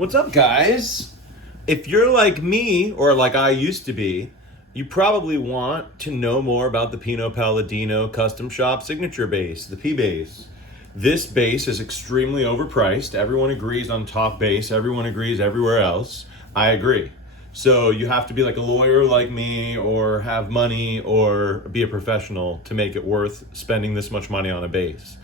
What's up, guys? If you're like me, or like I used to be, you probably want to know more about the Pino Palladino Custom Shop Signature Bass, the P-Bass. This bass is extremely overpriced. Everyone agrees on top bass. Everyone agrees everywhere else. I agree. So you have to be like a lawyer like me, or have money, or be a professional to make it worth spending this much money on a bass.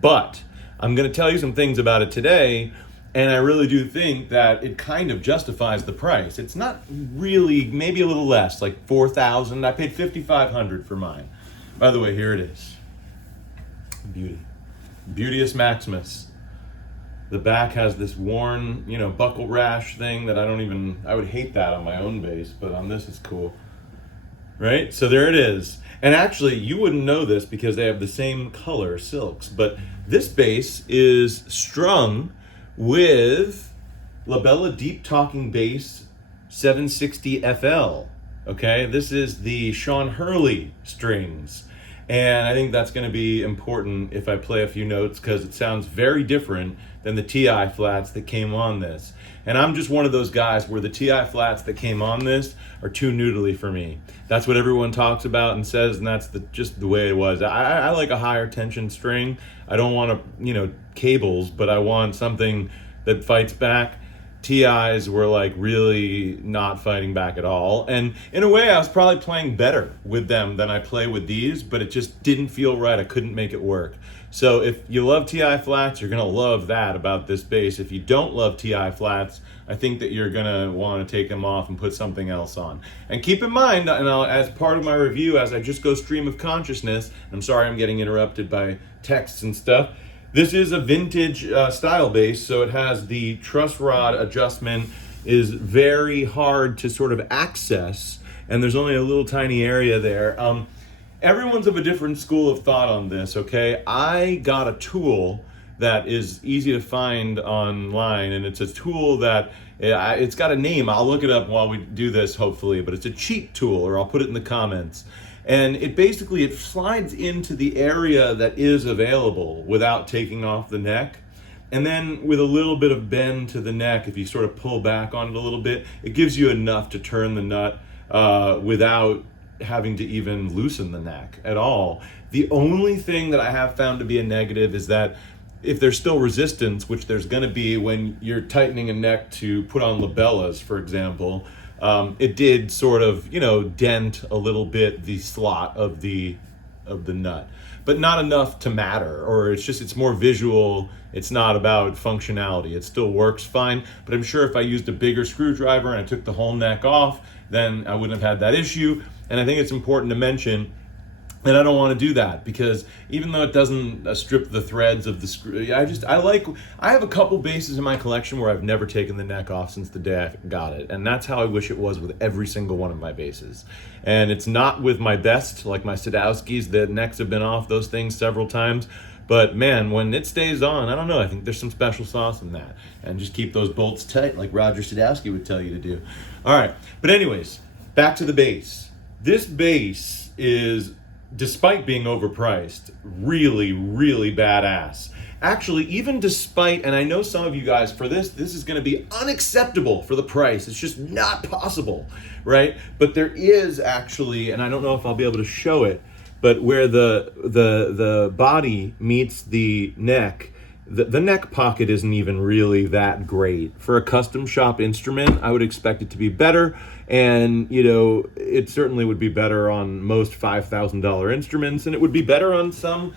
But I'm going to tell you some things about it today, and I really do think that it kind of justifies the price. It's not really, maybe a little less, like $4,000. I paid $5,500 for mine. By the way, here it is. Beauty. Beauteous Maximus. The back has this worn, buckle rash thing that I would hate that on my own bass, but on this it's cool. Right? So there it is. And actually, you wouldn't know this because they have the same color silks, but this bass is strung with Labella Deep Talking Bass 760 FL. Okay, this is the Sean Hurley strings. And I think that's going to be important if I play a few notes, because it sounds very different than the TI flats that came on this. And I'm just one of those guys where the TI flats that came on this are too noodly for me. That's what everyone talks about and says, and that's just the way it was. I like a higher tension string. I don't want cables, but I want something that fights back. TIs were like really not fighting back at all. And in a way, I was probably playing better with them than I play with these, but it just didn't feel right. I couldn't make it work. So if you love TI flats, you're gonna love that about this bass. If you don't love TI flats, I think that you're gonna wanna take them off and put something else on. And keep in mind, as part of my review, as I just go stream of consciousness, I'm sorry I'm getting interrupted by texts and stuff, this is a vintage style bass, so it has the truss rod adjustment, is very hard to sort of access, and there's only a little tiny area there. Everyone's of a different school of thought on this, okay? I got a tool that is easy to find online, and it's a tool that, it's got a name. I'll look it up while we do this, hopefully, but it's a cheat tool, or I'll put it in the comments. And it slides into the area that is available without taking off the neck. And then with a little bit of bend to the neck, if you sort of pull back on it a little bit, it gives you enough to turn the nut without having to even loosen the neck at all. The only thing that I have found to be a negative is that if there's still resistance, which there's gonna be when you're tightening a neck to put on labellas, for example, it did sort of, dent a little bit the slot of the nut, but not enough to matter, or it's more visual. It's not about functionality. It still works fine, but I'm sure if I used a bigger screwdriver and I took the whole neck off, then I wouldn't have had that issue. And I think it's important to mention that I don't want to do that, because even though it doesn't strip the threads of the screw, I have a couple basses in my collection where I've never taken the neck off since the day I got it. And that's how I wish it was with every single one of my basses. And it's not with my best, like my Sadowskis, the necks have been off those things several times. But man, when it stays on, I don't know, I think there's some special sauce in that. And just keep those bolts tight like Roger Sadowski would tell you to do. All right, but anyways, back to the bass. This bass is, despite being overpriced, really, really badass. Actually, even despite, and I know some of you guys, for this is gonna be unacceptable for the price. It's just not possible, right? But there is actually, and I don't know if I'll be able to show it, but where the body meets the neck, the neck pocket isn't even really that great. For a custom shop instrument, I would expect it to be better. And, it certainly would be better on most $5,000 instruments, and it would be better on some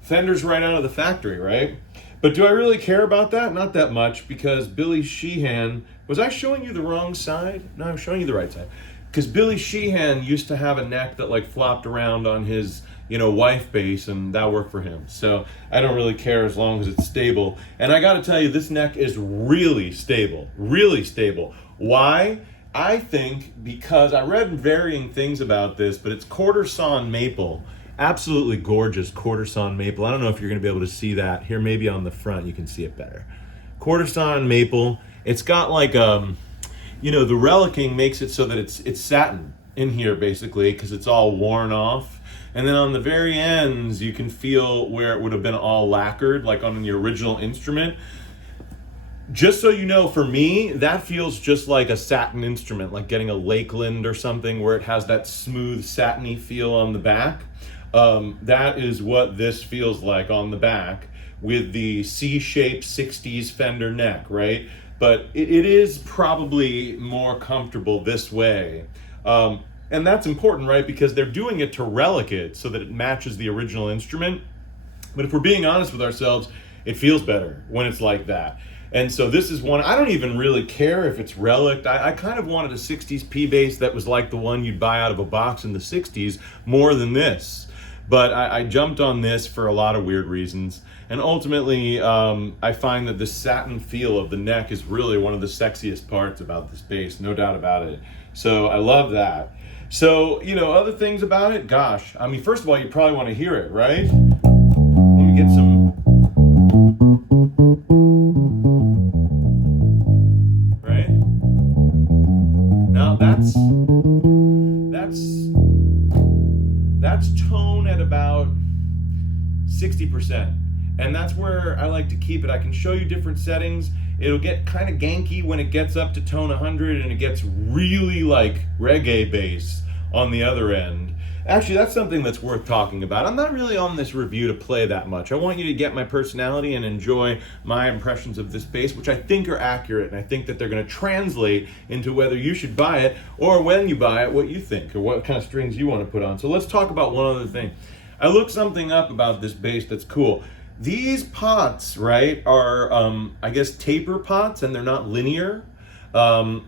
Fenders right out of the factory, right? But do I really care about that? Not that much, because Billy Sheehan, was I showing you the wrong side? No, I'm showing you the right side. Because Billy Sheehan used to have a neck that flopped around on his, wife bass, and that worked for him. So I don't really care as long as it's stable. And I gotta tell you, this neck is really stable, really stable. Why? I think because I read varying things about this, but it's quarter sawn maple. Absolutely gorgeous quarter sawn maple. I don't know if you're gonna be able to see that. Here, maybe on the front, you can see it better. Quarter sawn maple. It's got the relicking makes it so that it's satin in here basically, because it's all worn off. And then on the very ends, you can feel where it would have been all lacquered, like on the original instrument. Just so you know, for me, that feels just like a satin instrument, like getting a Lakeland or something where it has that smooth, satiny feel on the back. That is what this feels like on the back with the C-shaped 60s Fender neck, right? But it is probably more comfortable this way. And that's important, right? Because they're doing it to relic it so that it matches the original instrument. But if we're being honest with ourselves, it feels better when it's like that. And so this is one, I don't even really care if it's relic. I kind of wanted a 60s P bass that was like the one you'd buy out of a box in the 60s more than this. But I jumped on this for a lot of weird reasons. And ultimately, I find that the satin feel of the neck is really one of the sexiest parts about this bass, no doubt about it. So I love that. So, other things about it, gosh. I mean, first of all, you probably want to hear it, right? Let me get some... Right? Now that's tone at about 60%. And that's where I like to keep it. I can show you different settings. It'll get kind of ganky when it gets up to tone 100 and it gets really like reggae bass on the other end. Actually, that's something that's worth talking about. I'm not really on this review to play that much. I want you to get my personality and enjoy my impressions of this bass, which I think are accurate, and I think that they're going to translate into whether you should buy it or when you buy it, what you think or what kind of strings you want to put on. So let's talk about one other thing. I looked something up about this bass that's cool. These pots, right, are, I guess, taper pots, and they're not linear.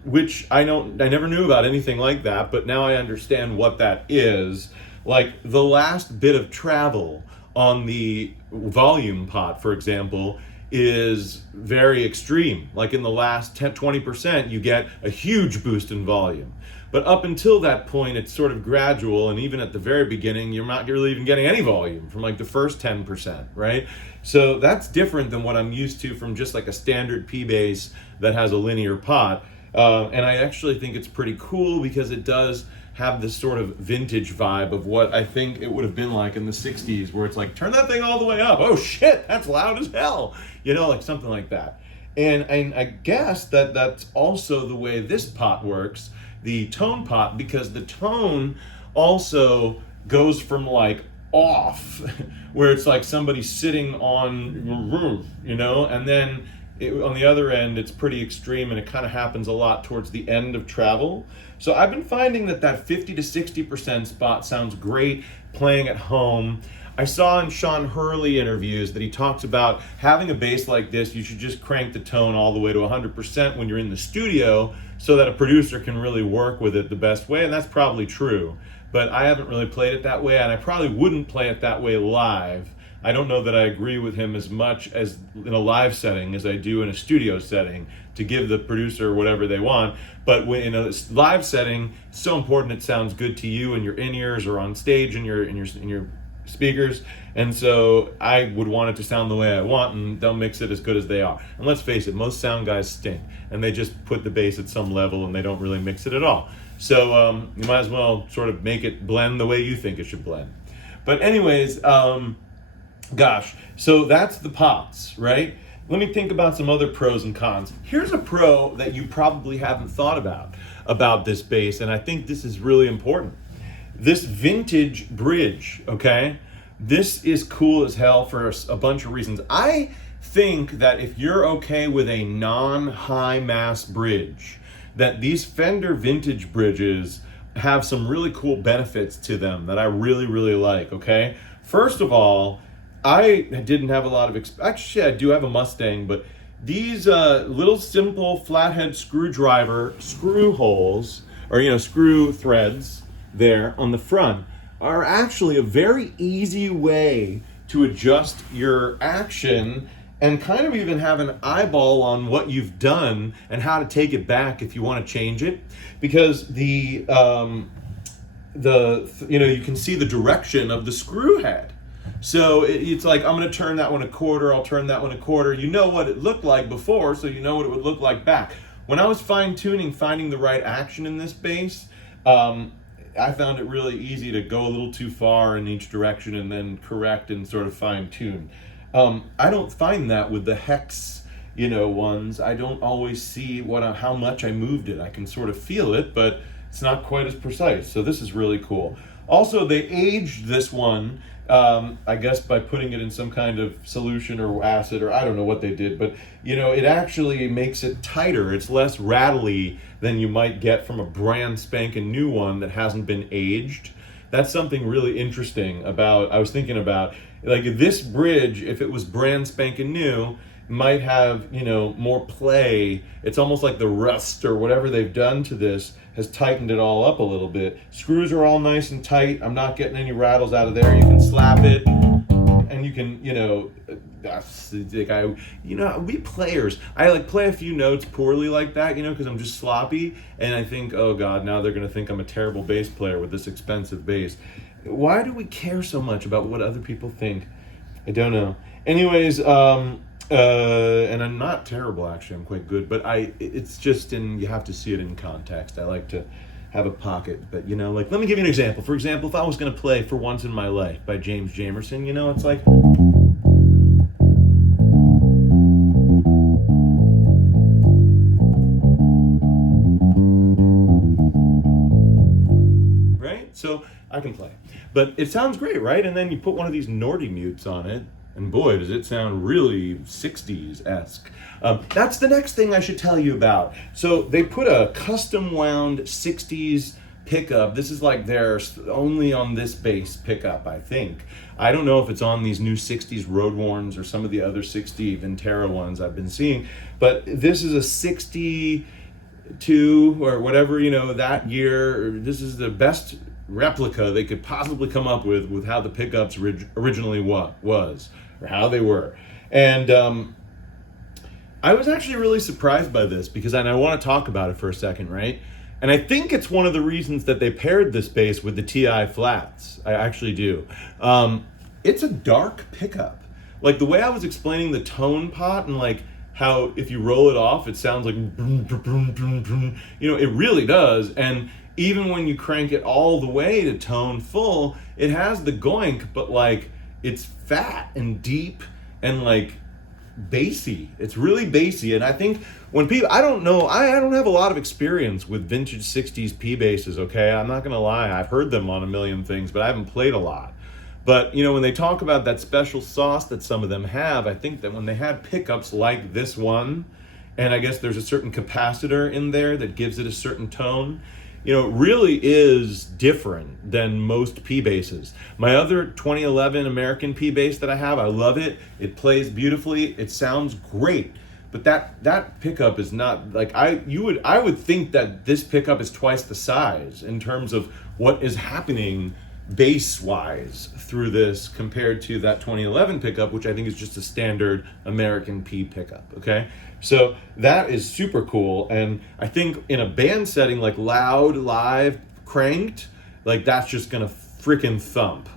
Which I never knew about anything like that, but now I understand what that is. Like the last bit of travel on the volume pot, for example, is very extreme. Like in the last 20%, you get a huge boost in volume. But up until that point, it's sort of gradual, and even at the very beginning, you're not really even getting any volume from like the first 10%, right? So that's different than what I'm used to from just like a standard P bass that has a linear pot. And I actually think it's pretty cool because it does have this sort of vintage vibe of what I think it would have been like in the 60s, where it's like, turn that thing all the way up. Oh shit, that's loud as hell. Like something like that. And I guess that's also the way this pot works, the tone pot, because the tone also goes from like off, where it's like somebody sitting on your roof, and then on the other end, it's pretty extreme, and it kind of happens a lot towards the end of travel. So I've been finding that 50 to 60% spot sounds great playing at home. I saw in Sean Hurley interviews that he talks about having a bass like this, you should just crank the tone all the way to 100% when you're in the studio so that a producer can really work with it the best way, and that's probably true. But I haven't really played it that way, and I probably wouldn't play it that way live. I don't know that I agree with him as much as in a live setting as I do in a studio setting to give the producer whatever they want. But when in a live setting, it's so important it sounds good to you in your in-ears or on stage in your speakers. And so I would want it to sound the way I want, and they'll mix it as good as they are. And let's face it, most sound guys stink, and they just put the bass at some level and they don't really mix it at all. So you might as well sort of make it blend the way you think it should blend. But anyways, gosh, so that's the pots, right? Let me think about some other pros and cons. Here's a pro that you probably haven't thought about this bass, and I think this is really important. This vintage bridge, okay? This is cool as hell for a bunch of reasons. I think that if you're okay with a non-high mass bridge, that these Fender vintage bridges have some really cool benefits to them that I really, really like, okay? First of all, I didn't have a lot of actually I do have a Mustang, but these little simple flathead screwdriver screw holes, or screw threads there on the front, are actually a very easy way to adjust your action and kind of even have an eyeball on what you've done and how to take it back if you want to change it, because you can see the direction of the screw head. So it's like, I'm going to turn that one a quarter, I'll turn that one a quarter. You know what it looked like before, so you know what it would look like back. When I was fine-tuning, finding the right action in this bass, I found it really easy to go a little too far in each direction and then correct and sort of fine-tune. I don't find that with the Hex ones, I don't always see how much I moved it. I can sort of feel it, but it's not quite as precise. So this is really cool. Also, they aged this one, I guess by putting it in some kind of solution or acid, or I don't know what they did, but it actually makes it tighter. It's less rattly than you might get from a brand spanking new one that hasn't been aged. That's something really interesting I was thinking about, like this bridge, if it was brand spanking new, might have, more play. It's almost like the rust or whatever they've done to this has tightened it all up a little bit. Screws are all nice and tight. I'm not getting any rattles out of there. You can slap it and you can, that's like we players, I like play a few notes poorly like that, because I'm just sloppy, and I think, oh God, now they're going to think I'm a terrible bass player with this expensive bass. Why do we care so much about what other people think? I don't know. Anyways, and I'm not terrible, actually. I'm quite good, but it's just you have to see it in context. I like to have a pocket, but like, let me give you an example. For example, if I was going to play For Once in My Life by James Jamerson, it's like, right? So I can play, but it sounds great, right? And then you put one of these Nordy mutes on it, and boy, does it sound really 60s-esque. That's the next thing I should tell you about. So they put a custom wound 60s pickup. This is like their only on this bass pickup, I think. I don't know if it's on these new 60s Road Warns or some of the other 60 Ventera ones I've been seeing, but this is a 62 or whatever, that year. This is the best replica they could possibly come up with how the pickups originally was, or how they were. And I was actually really surprised by this, because I want to talk about it for a second, right? And I think it's one of the reasons that they paired this bass with the TI flats. I actually do. It's a dark pickup. Like the way I was explaining the tone pot, and like how if you roll it off, it sounds like boom, boom, boom, boom, boom. It really does. And even when you crank it all the way to tone full, it has the goink, but like it's fat and deep and like bassy. It's really bassy. And I think when people, I don't know, I don't have a lot of experience with vintage 60s P basses, okay? I'm not gonna lie, I've heard them on a million things, but I haven't played a lot. But when they talk about that special sauce that some of them have, I think that when they had pickups like this one, and I guess there's a certain capacitor in there that gives it a certain tone, it really is different than most P basses. My other 2011 American P bass that I have, I love it. It plays beautifully. It sounds great. But that pickup is not like I would think that this pickup is twice the size in terms of what is happening bass wise through this compared to that 2011 pickup, which I think is just a standard American P pickup. Okay, so that is super cool. And I think in a band setting, like loud, live, cranked, like that's just gonna freaking thump.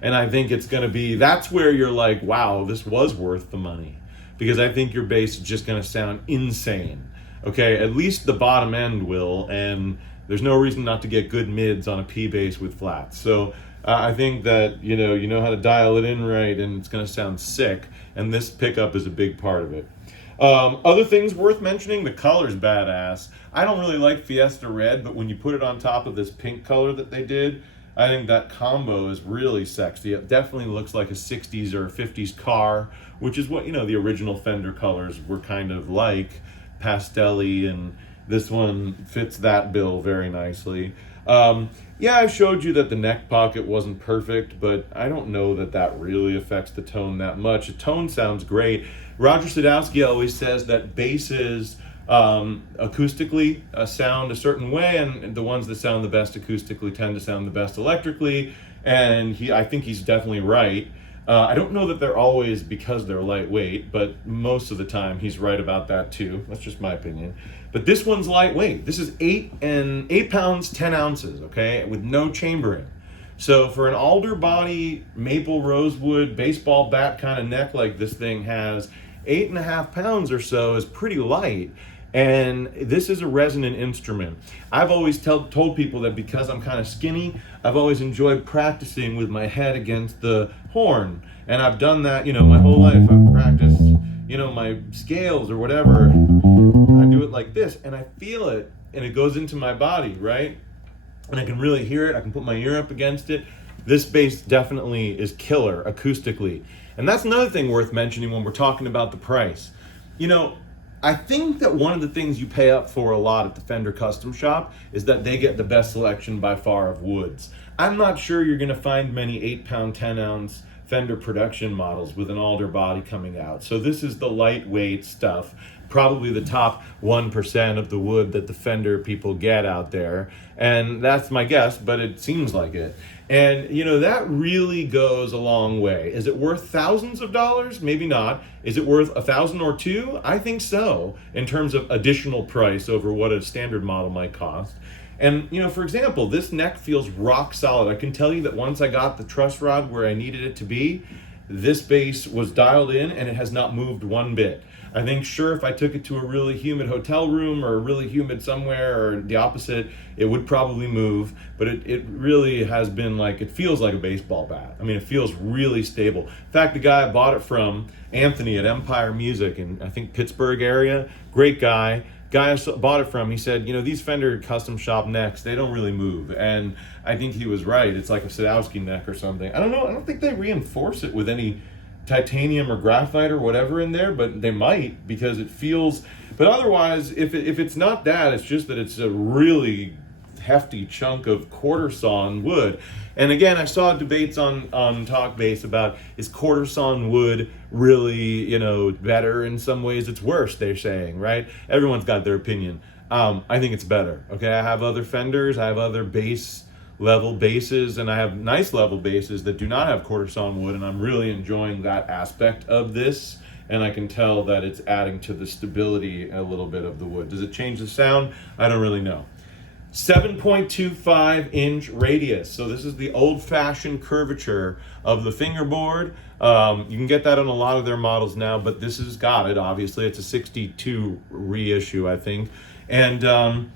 And I think it's gonna be, that's where you're like, wow, this was worth the money, because I think your bass is just gonna sound insane. Okay, at least the bottom end will, and there's no reason not to get good mids on a P bass with flats. So I think that you know how to dial it in right, and it's going to sound sick. And this pickup is a big part of it. Other things worth mentioning: the color's badass. I don't really like Fiesta Red, but when you put it on top of this pink color that they did, I think that combo is really sexy. It definitely looks like a 60s or 50s car, which is what the original Fender colors were kind of like, pastel-y, and this one fits that bill very nicely. Yeah, I've showed you that the neck pocket wasn't perfect, but I don't know that really affects the tone that much. The tone sounds great. Roger Sadowski always says that basses acoustically sound a certain way, and the ones that sound the best acoustically tend to sound the best electrically, and I think he's definitely right. I don't know that they're always because they're lightweight, but most of the time he's right about that too. That's just my opinion. But this one's lightweight. This is 8 pounds, 10 ounces, okay, with no chambering. So for an alder body, maple rosewood, baseball bat kind of neck like this thing has, 8.5 pounds or so is pretty light. And this is a resonant instrument. I've always told people that because I'm kind of skinny, I've always enjoyed practicing with my head against the horn. And I've done that, my whole life. I've practiced, my scales or whatever, I do it like this, and I feel it, and it goes into my body, right? And I can really hear it. I can put my ear up against it. This bass definitely is killer acoustically. And that's another thing worth mentioning when we're talking about the price. I think that one of the things you pay up for a lot at the Fender Custom Shop is that they get the best selection by far of woods. I'm not sure you're going to find many 8-pound, 10-ounce Fender production models with an alder body coming out. So this is the lightweight stuff, probably the top 1% of the wood that the Fender people get out there. And that's my guess, but it seems like it. And that really goes a long way. Is it worth thousands of dollars? Maybe not. Is it worth $1,000 or $2,000? I think so, in terms of additional price over what a standard model might cost. And for example, this neck feels rock solid. I can tell you that once I got the truss rod where I needed it to be, this bass was dialed in and it has not moved one bit. I think sure, if I took it to a really humid hotel room or really humid somewhere or the opposite, it would probably move, but it really has been it feels like a baseball bat. I mean, it feels really stable. In fact, the guy I bought it from, Anthony at Empire Music in, I think, Pittsburgh area, great guy. Guy I bought it from, he said, these Fender Custom Shop necks, they don't really move. And I think he was right. It's like a Sadowski neck or something. I don't know. I don't think they reinforce it with any titanium or graphite or whatever in there, but they might, because it feels, but otherwise, if it's not that, it's just that it's a really hefty chunk of quarter sawn wood. And again, I saw debates on Talk Bass about, is quarter sawn wood really, better? In some ways it's worse, they're saying, right? Everyone's got their opinion. I think it's better. Okay, I have other Fenders, I have other bass level basses, and I have nice level basses that do not have quarter sawn wood, and I'm really enjoying that aspect of this, and I can tell that it's adding to the stability a little bit of the wood. Does it change the sound? I don't really know. 7.25 inch radius. So this is the old-fashioned curvature of the fingerboard. You can get that on a lot of their models now, but this has got it, obviously. It's a 62 reissue, I think. And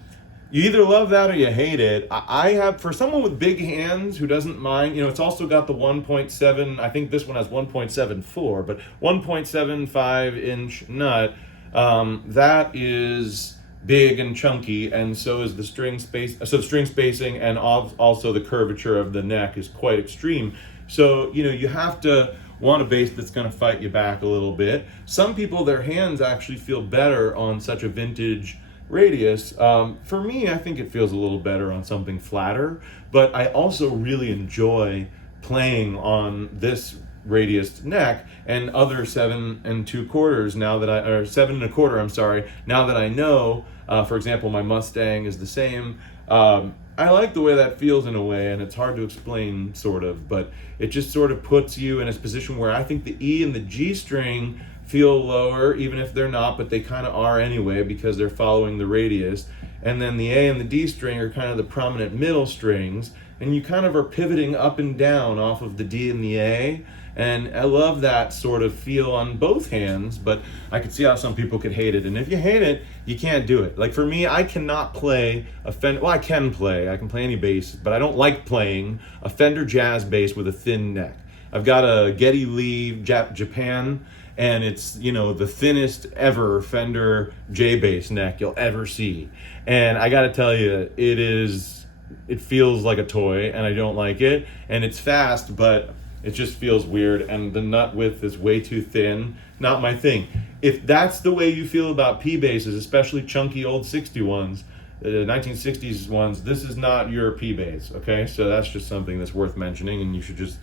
you either love that or you hate it. I have, for someone with big hands who doesn't mind, it's also got the 1.7, I think this one has 1.74, but 1.75 inch nut. That is big and chunky, and so is the string space. So the string spacing and also the curvature of the neck is quite extreme. So you have to want a bass that's going to fight you back a little bit. Some people, their hands actually feel better on such a vintage radius. For me, I think it feels a little better on something flatter, but I also really enjoy playing on this radius neck and other 7 2/4 now that or 7 1/4, I'm sorry, now that I know, for example, my Mustang is the same. I like the way that feels in a way, and it's hard to explain, sort of, but it just sort of puts you in a position where I think the E and the G string feel lower, even if they're not, but they kind of are anyway because they're following the radius. And then the A and the D string are kind of the prominent middle strings, and you kind of are pivoting up and down off of the D and the A. And I love that sort of feel on both hands, but I could see how some people could hate it. And if you hate it, you can't do it. Like for me, I cannot play a Fender, well, I can play any bass, but I don't like playing a Fender jazz bass with a thin neck. I've got a Geddy Lee Japan, and it's, the thinnest ever Fender J bass neck you'll ever see. And I gotta tell you, it feels like a toy, and I don't like it. And it's fast, but it just feels weird, and the nut width is way too thin. Not my thing. If that's the way you feel about P basses, especially chunky old 60 ones, 1960s ones, this is not your P bass, okay? So that's just something that's worth mentioning, and you should just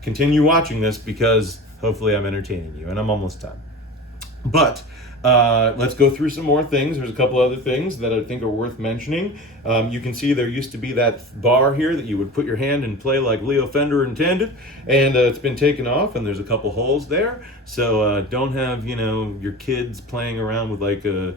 continue watching this because hopefully I'm entertaining you, and I'm almost done. But let's go through some more things. There's a couple other things that I think are worth mentioning. You can see there used to be that bar here that you would put your hand and play like Leo Fender intended, and it's been taken off, and there's a couple holes there. So don't have, your kids playing around with like a,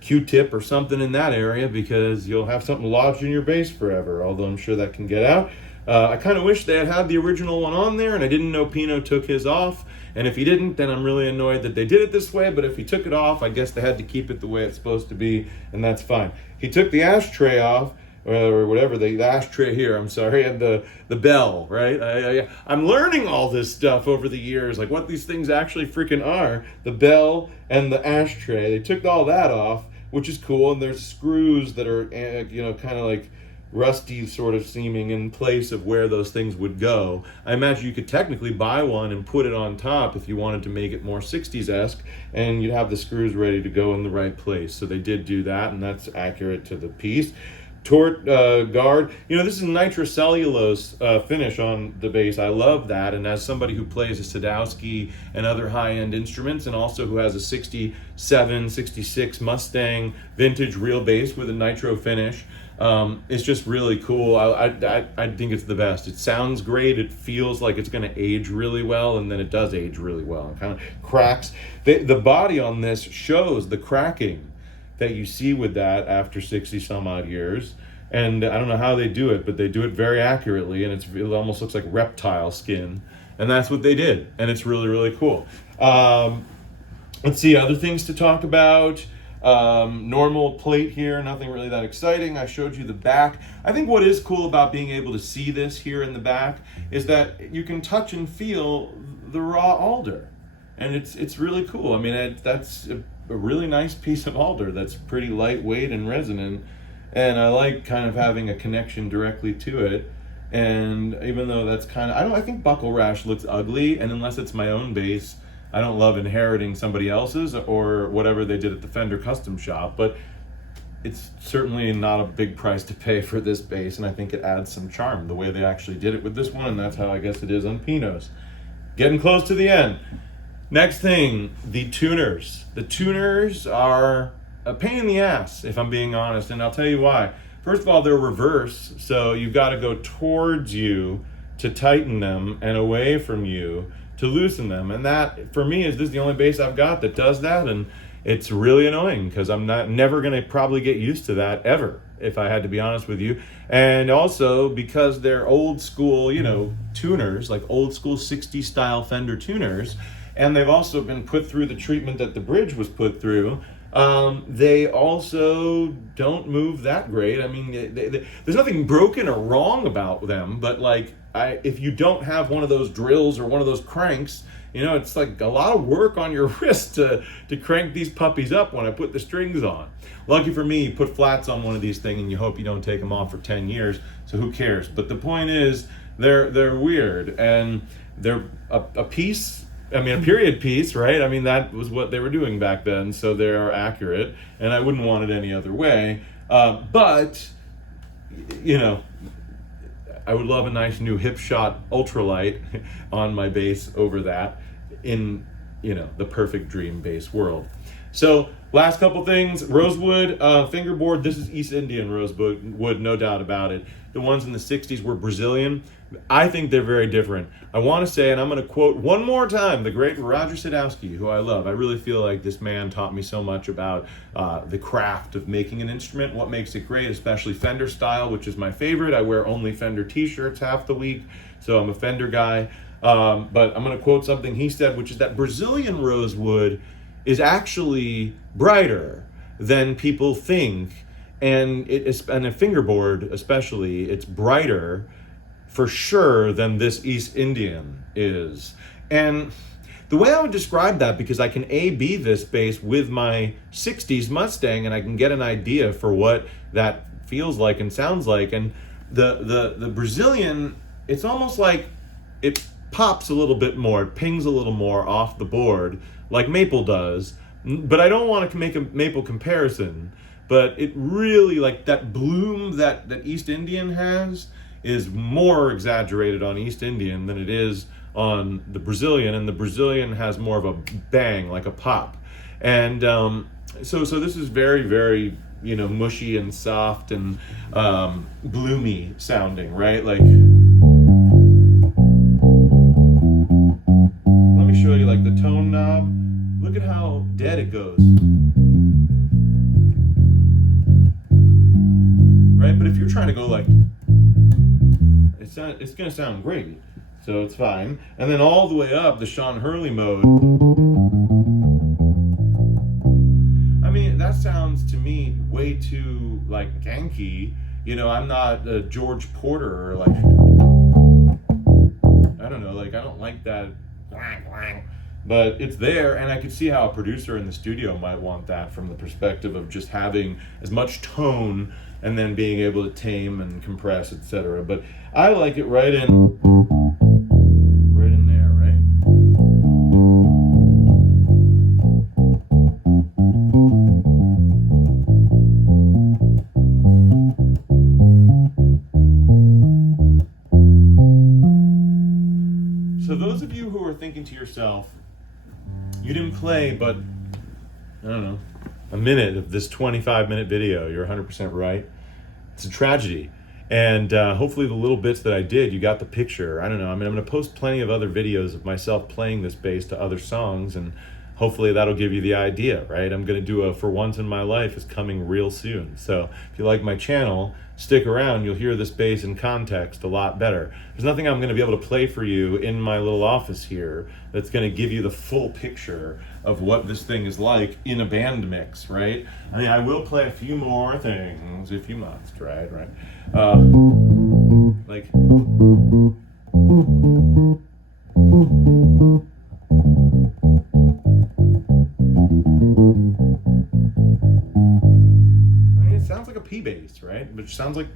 Q-tip or something in that area, because you'll have something lodged in your bass forever, although I'm sure that can get out. I kind of wish they had the original one on there, and I didn't know Pino took his off. And if he didn't, then I'm really annoyed that they did it this way. But if he took it off, I guess they had to keep it the way it's supposed to be, and that's fine. He took the ashtray off, or whatever, the ashtray here, I'm sorry, and the bell, right? I'm learning all this stuff over the years, like what these things actually freaking are. The bell and the ashtray, they took all that off, which is cool, and there's screws that are, kind of like rusty sort of seeming in place of where those things would go. I imagine you could technically buy one and put it on top if you wanted to make it more 60s-esque, and you'd have the screws ready to go in the right place. So they did do that, and that's accurate to the piece. Tort guard, this is nitrocellulose finish on the bass. I love that, and as somebody who plays a Sadowski and other high-end instruments, and also who has a 67, 66 Mustang vintage real bass with a nitro finish, it's just really cool. I think it's the best. It sounds great. It feels like it's going to age really well, and then it does age really well. It kind of cracks. The body on this shows the cracking that you see with that after 60 some odd years. And I don't know how they do it, but they do it very accurately, and it almost looks like reptile skin. And that's what they did. And it's really, really cool. Let's see, other things to talk about. Normal plate here, nothing really that exciting. I showed you the back. I think what is cool about being able to see this here in the back is that you can touch and feel the raw alder. And it's really cool. I mean, that's a really nice piece of alder that's pretty lightweight and resonant, and I like kind of having a connection directly to it. And even though that's kind of, I think buckle rash looks ugly, and unless it's my own bass, I don't love inheriting somebody else's or whatever they did at the Fender custom shop, but it's certainly not a big price to pay for this bass, and I think it adds some charm the way they actually did it with this one, and that's how I guess it is on Pinos. Getting close to the end. Next thing, the tuners. The tuners are a pain in the ass, if I'm being honest, and I'll tell you why. First of all, they're reverse, so you've got to go towards you to tighten them and away from you to loosen them. And that, for me, this is the only bass I've got that does that, and it's really annoying because I'm never going to probably get used to that ever, if I had to be honest with you. And also because they're old school, tuners, like old school 60s style Fender tuners, and they've also been put through the treatment that the bridge was put through. They also don't move that great. I mean, there's nothing broken or wrong about them, but if you don't have one of those drills or one of those cranks, it's like a lot of work on your wrist to crank these puppies up when I put the strings on. Lucky for me, you put flats on one of these things and you hope you don't take them off for 10 years, so who cares? But the point is, they're weird, and they're a piece. I mean, a period piece, right? I mean, that was what they were doing back then, so they are accurate, and I wouldn't want it any other way. But, I would love a nice new hip shot ultralight on my bass over that in, the perfect dream bass world. So, last couple things. Rosewood fingerboard. This is East Indian rosewood, no doubt about it. The ones in the 60s were Brazilian. I think they're very different. I want to say, and I'm going to quote one more time, the great Roger Sadowski, who I love. I really feel like this man taught me so much about the craft of making an instrument, what makes it great, especially Fender style, which is my favorite. I wear only Fender t-shirts half the week, so I'm a Fender guy. But I'm going to quote something he said, which is that Brazilian rosewood is actually brighter than people think. And a fingerboard especially, it's brighter for sure than this East Indian is. And the way I would describe that, because I can A/B this bass with my 60s Mustang and I can get an idea for what that feels like and sounds like. And the Brazilian, it's almost like it pops a little bit more, it pings a little more off the board like maple does. But I don't want to make a maple comparison, but it really, like that bloom that East Indian has is more exaggerated on East Indian than it is on the Brazilian, and the Brazilian has more of a bang, like a pop. And so this is very, very, mushy and soft and bloomy sounding, right? Like, let me show you like the tone knob. Look at how dead it goes. Right? But if you're trying to go like, it's going to sound great, so it's fine. And then all the way up, the Sean Hurley mode. I mean, that sounds to me way too like ganky, You know, I'm not a George Porter or like, I don't know, like I don't like that, but it's there, and I could see how a producer in the studio might want that from the perspective of just having as much tone and then being able to tame and compress, etc. But I like it right in there, right? So those of you who are thinking to yourself, you didn't play but, I don't know, a minute of this 25-minute video, you're 100% right. It's a tragedy. And hopefully the little bits that I did, you got the picture. I don't know. I mean, I'm going to post plenty of other videos of myself playing this bass to other songs, and hopefully that'll give you the idea, right? I'm going to do a For Once in My Life is coming real soon. So if you like my channel, stick around. You'll hear this bass in context a lot better. There's nothing I'm going to be able to play for you in my little office here that's going to give you the full picture of what this thing is like in a band mix, right? I mean, I will play a few more things if you must, right? Like... sounds like a P bass, right? Which sounds like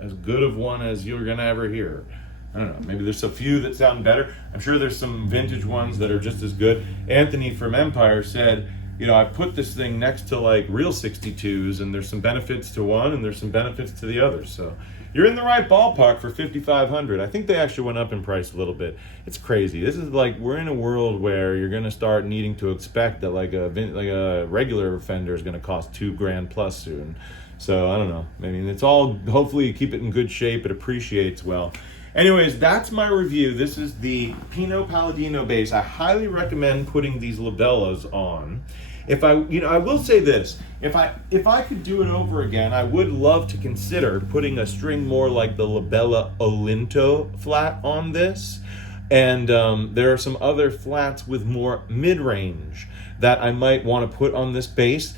as good of one as you're gonna ever hear. I don't know, maybe there's a few that sound better. I'm sure there's some vintage ones that are just as good. Anthony from Empire said, you know, I put this thing next to like real 62s, and there's some benefits to one and there's some benefits to the other. So you're in the right ballpark for $5,500. I think they actually went up in price a little bit. It's crazy. This is like, we're in a world where you're gonna start needing to expect that like a regular Fender is gonna cost $2,000 plus soon. So I don't know. I mean, it's all, hopefully you keep it in good shape. It appreciates well. Anyways, that's my review. This is the Pino Palladino bass. I highly recommend putting these labellas on. I will say this, if I could do it over again, I would love to consider putting a string more like the Labella Olinto flat on this. And there are some other flats with more mid-range that I might want to put on this bass.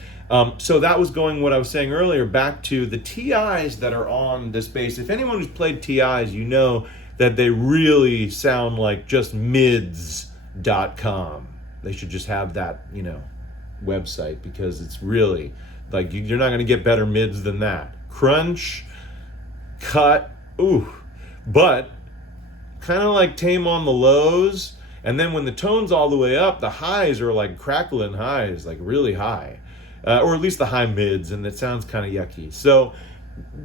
So that was going what I was saying earlier, back to the TIs that are on this bass. If anyone who's played TIs, you know that they really sound like just mids.com. They should just have that, you know, website, because it's really like you're not going to get better mids than that. Crunch, cut, ooh, but kind of like tame on the lows, and then when the tone's all the way up, the highs are like crackling highs, like really high. Or at least the high mids, and it sounds kind of yucky. So,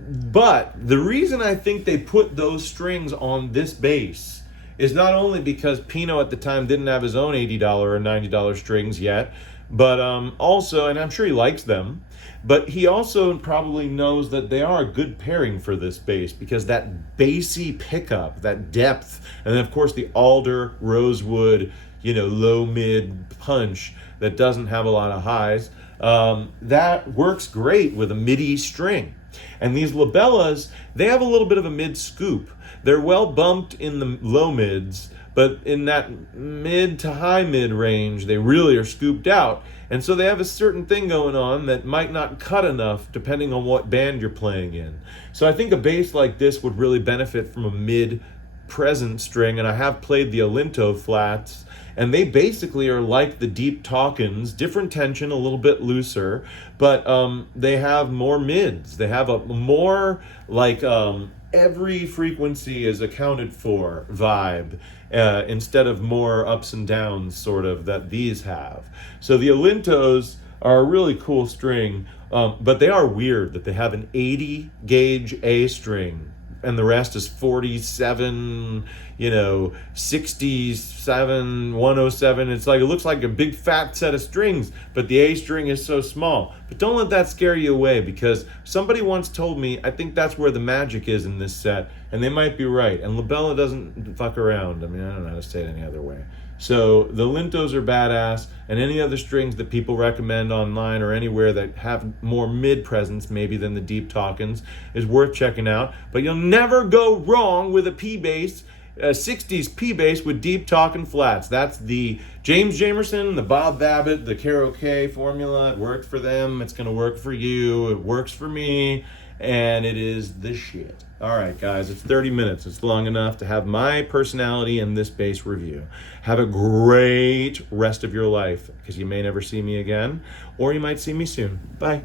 but the reason I think they put those strings on this bass is not only because Pino at the time didn't have his own $80 or $90 strings yet, but also, and I'm sure he likes them, but he also probably knows that they are a good pairing for this bass, because that bassy pickup, that depth, and then of course the alder, rosewood, you know, low mid punch that doesn't have a lot of highs, that works great with a MIDI string. And these labellas, they have a little bit of a mid scoop. They're well bumped in the low mids, but in that mid to high mid range, they really are scooped out. And so they have a certain thing going on that might not cut enough depending on what band you're playing in. So I think a bass like this would really benefit from a mid present string, and I have played the Olinto flats, and they basically are like the Deep Talkins, different tension, a little bit looser, but they have more mids. They have a more like every frequency is accounted for vibe, instead of more ups and downs sort of that these have. So the Olintos are a really cool string, but they are weird that they have an 80 gauge A string and the rest is 47, 67, 107. It's like, it looks like a big fat set of strings, but the A string is so small. But don't let that scare you away, because somebody once told me, I think that's where the magic is in this set, and they might be right. And Labella doesn't fuck around. I mean, I don't know how to say it any other way. So the Lintos are badass, and any other strings that people recommend online or anywhere that have more mid presence maybe than the Deep Talkins is worth checking out. But you'll never go wrong with a P bass, a 60s P bass with Deep Talkin flats. That's the James Jamerson, the Bob Babbitt, the Karaoke formula. It worked for them. It's going to work for you. It works for me. and it is the shit. All right, guys, it's 30 minutes. It's long enough to have my personality in this bass review. Have a great rest of your life, because you may never see me again, or you might see me soon. Bye.